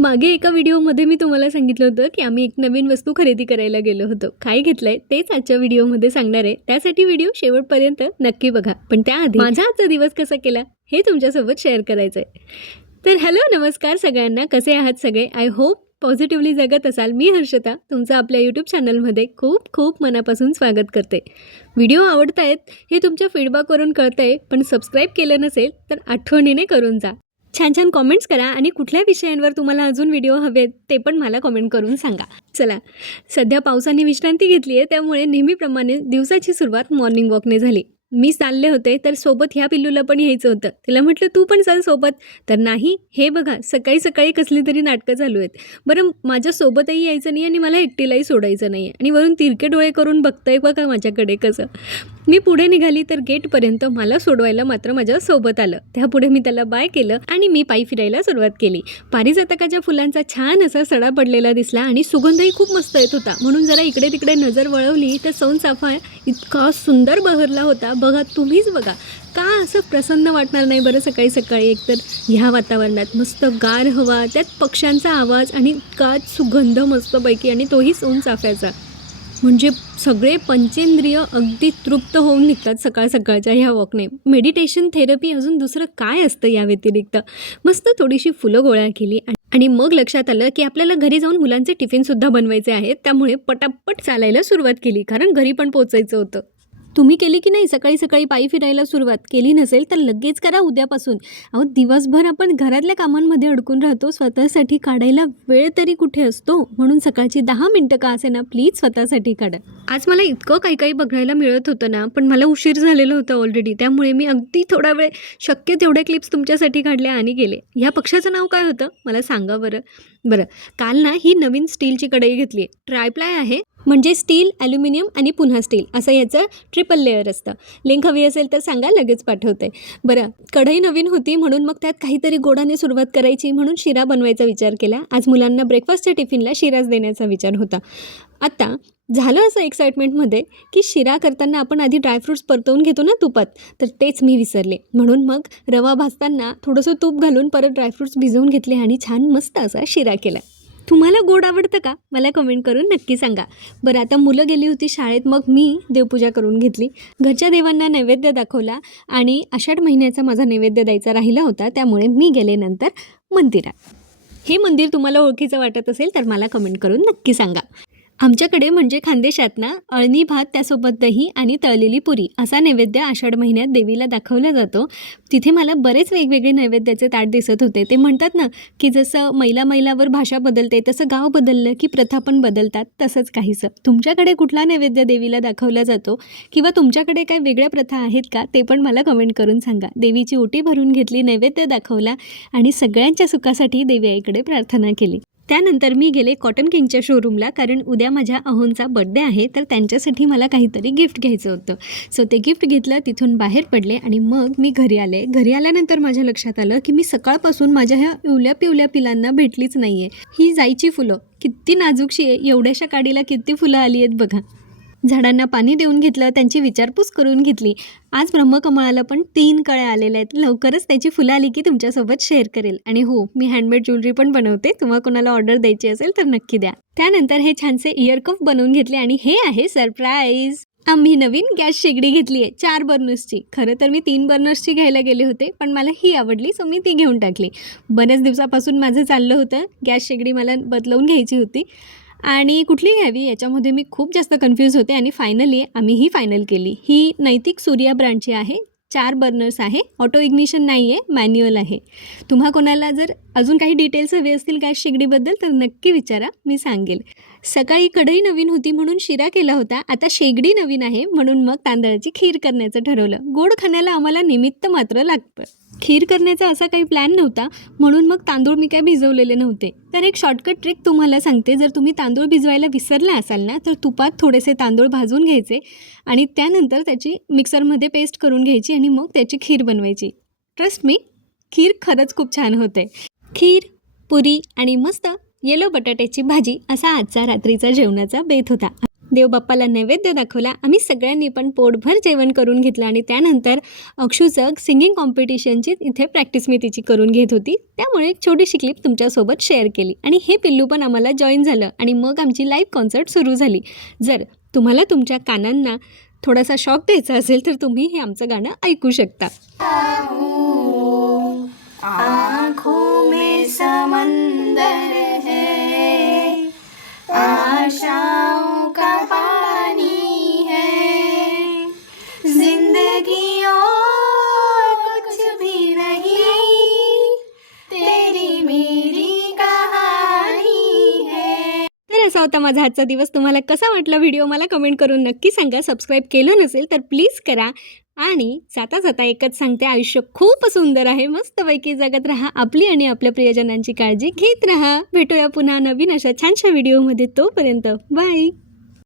मागे एका व्हिडिओमध्ये मी तुम्हाला सांगितलं होतं की आम्ही एक नवीन वस्तू खरेदी करायला गेलो होतो. काय घेतलंय तेच आजच्या व्हिडिओमध्ये सांगणार आहे. त्यासाठी व्हिडिओ शेवटपर्यंत नक्की बघा. पण त्याआधी माझा आजचा दिवस कसा केला हे तुमच्यासोबत शेअर करायचं आहे. तर हॅलो, नमस्कार सगळ्यांना. कसे आहात सगळे? आय होप पॉझिटिव्हली जगत असाल. मी हर्षता तुमचं आपल्या यूट्यूब चॅनलमध्ये खूप खूप मनापासून स्वागत करते. व्हिडिओ आवडतायत हे तुमच्या फीडबॅकवरून कळतंय, पण सबस्क्राईब केलं नसेल तर आठवणीने करून जा. छान छान कॉमेंट्स करा आणि कुठल्या विषयांवर तुम्हाला अजून व्हिडिओ हवेत ते पण मला कॉमेंट करून सांगा. चला, सध्या पावसाने विश्रांती घेतली आहे, त्यामुळे नेहमीप्रमाणे दिवसाची सुरुवात मॉर्निंग वॉकने झाली. मी चालले होते तर सोबत ह्या पिल्लूला पण यायचं होतं. तिला म्हटलं तू पण चल सोबत, तर नाही. हे बघा, सकाळी सकाळी कसली तरी नाटकं चालू आहेत. बरं, माझ्यासोबतही यायचं नाही आणि मला एकटीलाही सोडायचं नाही आहे, आणि वरून तिरके डोळे करून बघतंय बघा माझ्याकडे कसं. मी पुढे निघाली तर गेटपर्यंत मला सोडवायला मात्र माझ्यासोबत आलं. त्यापुढे मी त्याला बाय केलं आणि मी पायी फिरायला सुरुवात केली. पारिजातकाच्या फुलांचा छान असा सडा पडलेला दिसला आणि सुगंधही खूप मस्त येत होता, म्हणून जरा इकडे तिकडे नजर वळवली तर सौंचाफा इतका सुंदर बहरला होता. बघा, तुम्हीच बघा. का असं प्रसन्न वाटणार नाही बरं सकाळी सकाळी? एकतर ह्या वातावरणात मस्त गार हवा, त्यात पक्ष्यांचा आवाज आणि इतका सुगंध मस्तपैकी, आणि तोही सोनचाफ्याचा. म्हणजे सगळे पंचेंद्रिय अगदी तृप्त होऊन निघतात सकाळ सकाळच्या ह्या वॉकने. मेडिटेशन, थेरपी, अजून दुसरं काय असतं या व्यतिरिक्त? मस्त थोडीशी फुलं गोळा केली आणि मग लक्षात आलं की आपल्याला घरी जाऊन मुलांचे टिफिनसुद्धा बनवायचे आहेत. त्यामुळे पटापट चालायला सुरुवात केली, कारण घरी पण पोचायचं होतं. तुम्ही केली की नाही सकाळी सकाळी पायी फिरायला सुरुवात? केली नसेल तर लगेच करा उद्यापासून. अहो, दिवसभर आपण घरातल्या कामांमध्ये अडकून राहतो, स्वतःसाठी काढायला वेळ तरी कुठे असतो. म्हणून सकाळची 10 मिनटं का असे ना, प्लीज स्वतःसाठी काढा. आज मला इतकं काही काही बघायला मिळत होतं ना, पण मला उशीर झालेलं होतं ऑलरेडी. त्यामुळे मी अगदी थोडा वेळ शक्य तेवढ्या क्लिप्स तुमच्यासाठी काढल्या आणि गेले. ह्या पक्षाचं नाव काय होतं मला सांगा बरं. काल ना ही नवीन स्टीलची कढई घेतली आहे. ट्रायप्लाय आहे, म्हणजे स्टील, ॲल्युमिनियम आणि पुन्हा स्टील असं याचं ट्रिपल लेअर असतं. लिंक हवी असेल तर सांगा, लगेच पाठवते. कढई नवीन होती म्हणून मग त्यात काहीतरी गोडाने सुरुवात करायची, म्हणून शिरा बनवायचा विचार केला. आज मुलांना ब्रेकफास्टच्या टिफिनला शिराच देण्याचा विचार होता. आता झालं असं एक्साइटमेंटमध्ये की शिरा करताना आपण आधी ड्रायफ्रूट्स परतवून घेतो ना तुपात, तर तेच मी विसरले. म्हणून मग रवा भाजताना थोडंसं तूप घालून परत ड्रायफ्रूट्स भिजवून घेतले आणि छान मस्त असा शिरा केला. तुम्हाला गोड आवडतं का? मला कमेंट करून नक्की सांगा. आता मुलं गेली होती शाळेत, मग मी देवपूजा करून घेतली. घरच्या देवांना नैवेद्य दाखवला आणि आषाढ महिन्याचा माझा नैवेद्य द्यायचा राहिला होता, त्यामुळे मी गेले नंतर मंदिरात. हे मंदिर तुम्हाला ओळखीचं वाटत असेल तर मला कमेंट करून नक्की सांगा. आमच्याकडे म्हणजे खानदेशात ना, अळणी भात, त्यासोबत दही आणि तळलेली पुरी असा नैवेद्य आषाढ महिन्यात देवीला दाखवला जातो. तिथे मला बरेच वेगवेगळे नैवेद्याचे ताट दिसत होते. ते म्हणतात ना की जसं मैला मैलावर भाषा बदलते, तसं गाव बदललं की प्रथा पण बदलतात, तसंच काहीसं. तुमच्याकडे कुठला नैवेद्य देवीला दाखवला जातो, किंवा तुमच्याकडे काही वेगळ्या प्रथा आहेत का, ते पण मला कमेंट करून सांगा. देवीची ओटी भरून घेतली, नैवेद्य दाखवला आणि सगळ्यांच्या सुखासाठी देवी आईकडे प्रार्थना केली. त्यानंतर मी गेले कॉटन किंगच्या शोरूमला, कारण उद्या माझ्या अहोंचा बड्डे आहे, तर त्यांच्यासाठी मला काहीतरी गिफ्ट घ्यायचं होतं. सो ते गिफ्ट घेतलं, तिथून बाहेर पडले आणि मग मी घरी आले. घरी आल्यानंतर माझ्या लक्षात आलं की मी सकाळपासून माझ्या ह्या पिवल्या पिवल्या पिलांना भेटलीच नाही आहे. ही जायची फुलं किती नाजूकशी आहे, एवढ्याशा काडीला किती फुलं आली आहेत बघा. झाडांना पाणी देऊन घेतलं, त्यांची विचारपूस करून घेतली. आज ब्रह्मकमळाला पण 3 कळ्या आलेल्या आहेत. लवकरच त्याची फुलं आली की तुमच्यासोबत शेअर करेल. आणि हो, मी हँडमेड ज्वेलरी पण बनवते. तुम्हाला कोणाला ऑर्डर द्यायची असेल तर नक्की द्या. त्यानंतर हे छानसे इयर कफ बनवून घेतले आणि हे आहे सरप्राईज. आम्ही नवीन गॅस शेगडी घेतली आहे 4 बर्नर्सची. खरं तर मी 3 बर्नर्सची घ्यायला गेले होते, पण मला ही आवडली, सो मी ती घेऊन टाकली. बऱ्याच दिवसापासून माझं चाललं होतं गॅस शेगडी मला बदलवून घ्यायची होती आणि कुठली घ्यावी याच्यामध्ये मी खूप जास्त कन्फ्यूज होते, आणि फायनली आम्ही ही फायनल केली. ही नैतिक सूर्या ब्रँडची आहे. 4 बर्नर्स आहे, ऑटो इग्निशन नाही आहे, मॅन्युअल आहे. तुम्हा कोणाला जर अजून काही डिटेल्स हवे असतील गॅस शेगडीबद्दल तर नक्की विचारा, मी सांगेल. सकाळी कढई नवीन होती म्हणून शिरा केला होता. आता शेगडी नवीन आहे म्हणून मग तांदळाची खीर करण्याचं ठरवलं. गोड खाण्याला आम्हाला निमित्त मात्र लागतं. खीर करण्याचा असा काही प्लॅन नव्हता, म्हणून मग तांदूळ मी काय भिजवलेले नव्हते. तर एक शॉर्टकट ट्रिक तुम्हाला सांगते. जर तुम्ही तांदूळ भिजवायला विसरला असाल ना, तर तुपात थोडेसे तांदूळ भाजून घ्यायचे आणि त्यानंतर त्याची मिक्सरमध्ये पेस्ट करून घ्यायची आणि मग त्याची खीर बनवायची. ट्रस्ट मी, खीर खरंच खूप छान होते. खीर, पुरी आणि मस्त येलो बटाट्याची भाजी असा आजचा रात्रीचा जेवणाचा बेत होता. देवबाप्पाला नैवेद्य दाखवला. आम्ही सगळ्यांनी पण पोटभर जेवण करून घेतलं आणि त्यानंतर अक्षूचं सिंगिंग कॉम्पिटिशनची इथे प्रॅक्टिस मी तिची करून घेत होती. त्यामुळे एक छोटीशी क्लिप तुमच्यासोबत शेअर केली आणि हे पिल्लू पण आम्हाला जॉईन झालं आणि मग आमची लाईव्ह कॉन्सर्ट सुरू झाली. जर तुम्हाला तुमच्या कानांना थोडासा शॉक द्यायचा असेल तर तुम्ही हे आमचं गाणं ऐकू शकता. आँखों में समंदर है, आशाओं का पानी है, जिंदगी और कुछ भी नहीं, तेरी मेरी कहानी है. तर असा होता माझा आजचा दिवस. तुम्हाला कसा वाटला व्हिडिओ मला कमेंट करून नक्की सांगा. सबस्क्राईब केलं नसेल तर प्लीज करा. आणि जाता जाता एकच सांगते, आयुष्य खूप सुंदर आहे. मस्तपैकी जगत राहा, आपली आणि आपल्या प्रियजनांची काळजी घेत राहा. भेटूया पुन्हा नवीन अशा छानशा व्हिडिओमध्ये. तोपर्यंत बाय.